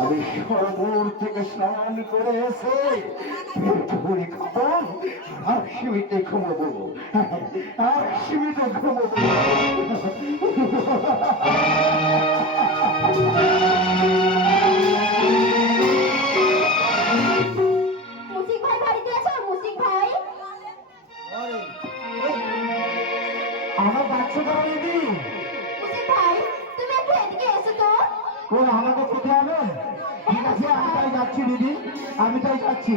আমি সরোবর থেকে স্নান করে এসে পেট ভরে খাবো আর সীমিতে ঘুমাবো, আর সীমিতে ঘুমাবো। মুসিক ভাই বাড়িতে আছো? মুসিক ভাই, আমার বাচ্চা দাও দিদি। মুসিক ভাই, তুমি একটু এদিকে এসো তো। ও আমাকে কোথায় হবে? ঠিক আছে, আমি তাই যাচ্ছি দিদি, আমি তাই যাচ্ছি।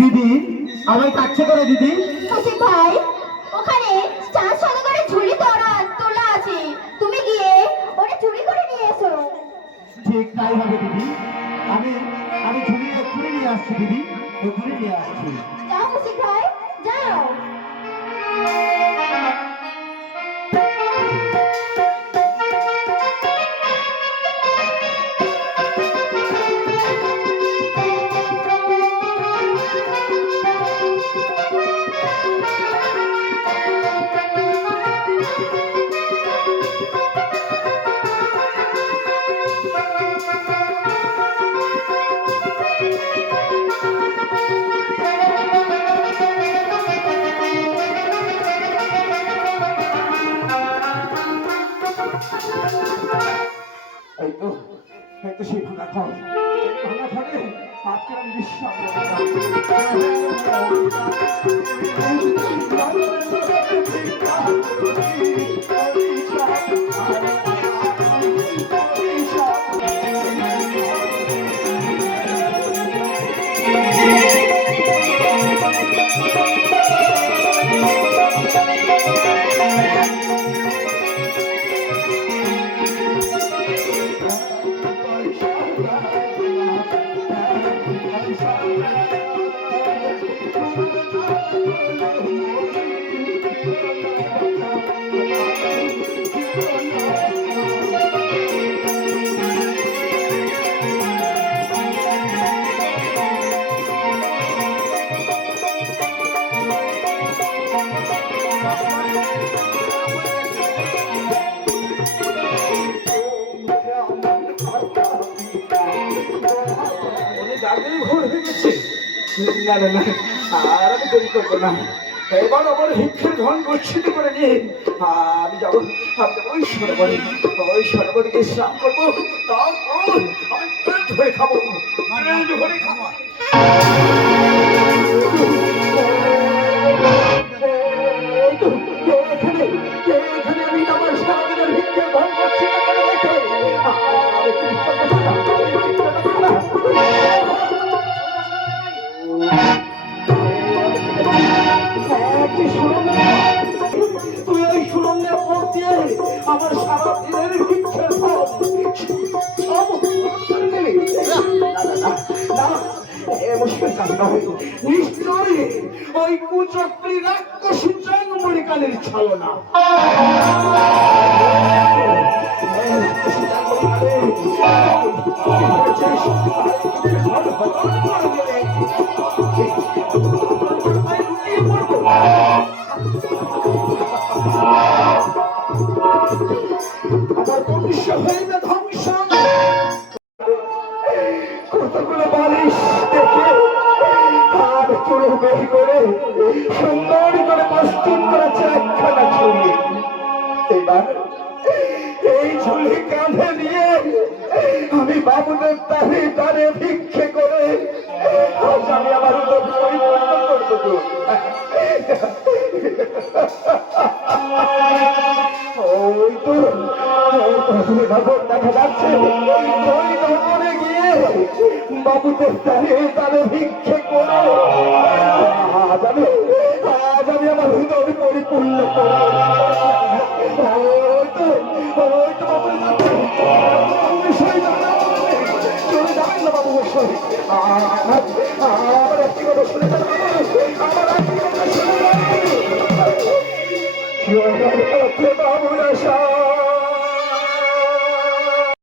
দিদি আমায় কাছে করে দিদি। মুসিক ভাই, ওখানে 4 সদাগরের ঝুলি তোলা আছে, তুমি গিয়ে ওটা চুরি করে নিয়ে এসো। ঠিক তাই হবে দিদি, আমি আমি ঝুড়ি এক্ষুনি নিয়ে আসছি দিদি, এক্ষুনি নিয়ে আসছি। যাও মুসিক ভাই, যাও। এই তো এই তো সেই ভাঙা ঘর, ভাঙা ঘরে আজকে আমি বিশ্রাম না না না, আর আমি দেরি করবো না। এবার আমার ভিক্ষের ধন গচ্ছিত করে নিয়ে আমি যাবো, ওই সরোবরে গিয়ে স্নান করবো, তারপর আমি পেট ভরে খাবো, পেট ভরে খাবো। এখানে আমি আমার সারাদিনের ভিক্ষের ধন গচ্ছিত করে রেখে তুই ওই সুরঙ্গের পথ দিয়ে আমার সারা দিনের ভিক্ষের ফল মুশকিল কাজ নয়, নিশ্চয়ই ওই কুচক্রী রাক্ষসী চাঙ্গমণিকালের ছলনা। আমার ভবিষ্য হইবে ধ্বংস। কতগুলো বালিশ দেখে আর চুরো বের করে সুন্দর করে প্রস্তুত করেছে একখানা ঝুলি। এবার এই ঝুলি কাঁধে নিয়ে আমি বাবুদের তারে তারে ভিক্ষে করে আজ আমি আমার উদর পরিপূর্ণ করবো। ওই তো নগর দেখা যাচ্ছে, ওই নগরে গিয়ে বাবুদের তারে তারে ভিক্ষে করে আজ আমি আমার হৃদয় পরিপূর্ণ করবো। ওই তো বাবু চলে যাবেন না বাবু, অবশ্যই আমার একটি কথা শুনে যাবে, আমার একটি কথা শুনে যাবে বাবুরা